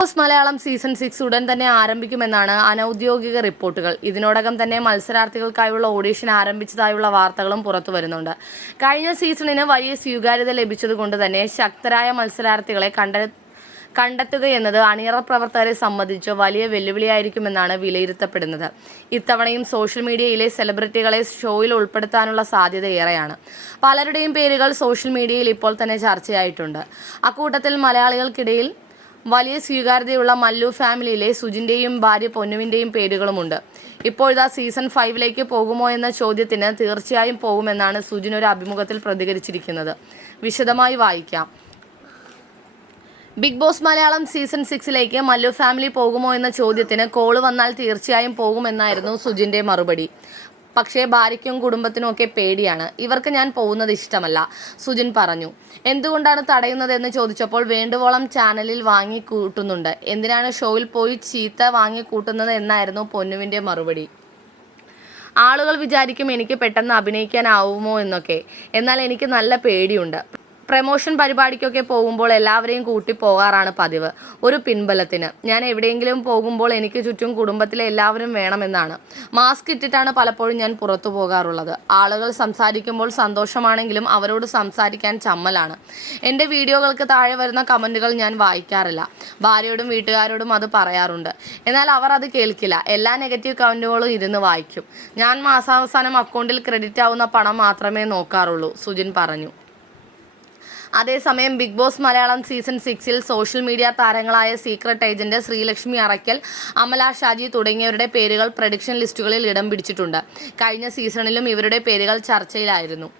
Boss Malayalam season six ഉടൻ തന്നെ ആരംഭിക്കുമെന്നാണ് അനൌദ്യോഗിക റിപ്പോർട്ടുകൾ. ഇതിനോടകം തന്നെ മത്സരാർത്ഥികൾക്കായുള്ള ഓഡീഷൻ ആരംഭിച്ചതായുള്ള വാർത്തകളും പുറത്തു വരുന്നുണ്ട്. കഴിഞ്ഞ സീസണിന് വലിയ സ്വീകാര്യത ലഭിച്ചതുകൊണ്ട് തന്നെ ശക്തരായ മത്സരാർത്ഥികളെ കണ്ട കണ്ടെത്തുകയെന്നത് അണിയറ പ്രവർത്തകരെ സംബന്ധിച്ച് വലിയ വെല്ലുവിളിയായിരിക്കുമെന്നാണ് വിലയിരുത്തപ്പെടുന്നത്. ഇത്തവണയും സോഷ്യൽ മീഡിയയിലെ സെലിബ്രിറ്റികളെ ഷോയിൽ ഉൾപ്പെടുത്താനുള്ള സാധ്യത ഏറെയാണ്. പലരുടെയും പേരുകൾ സോഷ്യൽ മീഡിയയിൽ ഇപ്പോൾ തന്നെ ചർച്ചയായിട്ടുണ്ട്. അക്കൂട്ടത്തിൽ മലയാളികൾക്കിടയിൽ വലിയ സ്വീകാര്യതയുള്ള മല്ലു ഫാമിലിയിലെ സുജിന്റെയും ഭാര്യ പൊന്നുവിന്റെയും പേരുകളുമുണ്ട്. ഇപ്പോഴിതാ സീസൺ ഫൈവിലേക്ക് പോകുമോ എന്ന ചോദ്യത്തിന് തീർച്ചയായും പോകുമെന്നാണ് സുജിൻ ഒരു അഭിമുഖത്തിൽ പ്രതികരിച്ചിരിക്കുന്നത്. വിശദമായി വായിക്കാം. ബിഗ് ബോസ് മലയാളം സീസൺ സിക്സിലേക്ക് മല്ലു ഫാമിലി പോകുമോ എന്ന ചോദ്യത്തിന് കോൾ വന്നാൽ തീർച്ചയായും പോകുമെന്നായിരുന്നു സുജിന്റെ മറുപടി. പക്ഷേ ഭാര്യയ്ക്കും കുടുംബത്തിനും ഒക്കെ പേടിയാണ്. ഇവർക്ക് ഞാൻ പോകുന്നത് ഇഷ്ടമല്ല. സുജിൻ പറഞ്ഞു. എന്തുകൊണ്ടാണ് തടയുന്നതെന്ന് ചോദിച്ചപ്പോൾ വേണ്ടുവോളം ചാനലിൽ വാങ്ങി കൂട്ടുന്നുണ്ട് എന്തിനാണ് ഷോയിൽ പോയി ചീത്ത വാങ്ങി കൂട്ടുന്നത് എന്നായിരുന്നു പൊന്നുവിന്റെ മറുപടി. ആളുകൾ വിചാരിക്കും എനിക്ക് പെട്ടെന്ന് അഭിനയിക്കാനാവുമോ എന്നൊക്കെ. എന്നാൽ എനിക്ക് നല്ല പേടിയുണ്ട്. പ്രമോഷൻ പരിപാടിക്കൊക്കെ പോകുമ്പോൾ എല്ലാവരെയും കൂട്ടി പോകാറാണ് പതിവ്. ഒരു പിൻബലത്തിന്. ഞാൻ എവിടെയെങ്കിലും പോകുമ്പോൾ എനിക്ക് ചുറ്റും കുടുംബത്തിലെ എല്ലാവരും വേണമെന്നാണ്. മാസ്ക് ഇട്ടിട്ടാണ് പലപ്പോഴും ഞാൻ പുറത്തു പോകാറുള്ളത്. ആളുകൾ സംസാരിക്കുമ്പോൾ സന്തോഷമാണെങ്കിലും അവരോട് സംസാരിക്കാൻ ചമ്മലാണ്. എന്റെ വീഡിയോകൾക്ക് താഴെ വരുന്ന കമന്റുകൾ ഞാൻ വായിക്കാറില്ല. ഭാര്യയോടും വീട്ടുകാരോടും അത് പറയാറുണ്ട്. എന്നാൽ അവർ അത് കേൾക്കില്ല. എല്ലാ നെഗറ്റീവ് കമന്റുകളും ഇരുന്ന് വായിക്കും. ഞാൻ മാസാവസാനം അക്കൗണ്ടിൽ ക്രെഡിറ്റ് ആവുന്ന പണം മാത്രമേ നോക്കാറുള്ളൂ സുജിൻ പറഞ്ഞു. അതേസമയം ബിഗ് ബോസ് മലയാളം സീസൺ സിക്സിൽ സോഷ്യൽ മീഡിയ താരങ്ങളായ സീക്രട്ട് ഏജന്റ് ശ്രീലക്ഷ്മി അറയ്ക്കൽ അമല ഷാജി തുടങ്ങിയവരുടെ പേരുകൾ പ്രഡിക്ഷൻ ലിസ്റ്റുകളിൽ ഇടം പിടിച്ചിട്ടുണ്ട്. കഴിഞ്ഞ സീസണിലും ഇവരുടെ പേരുകൾ ചർച്ചയിലായിരുന്നു.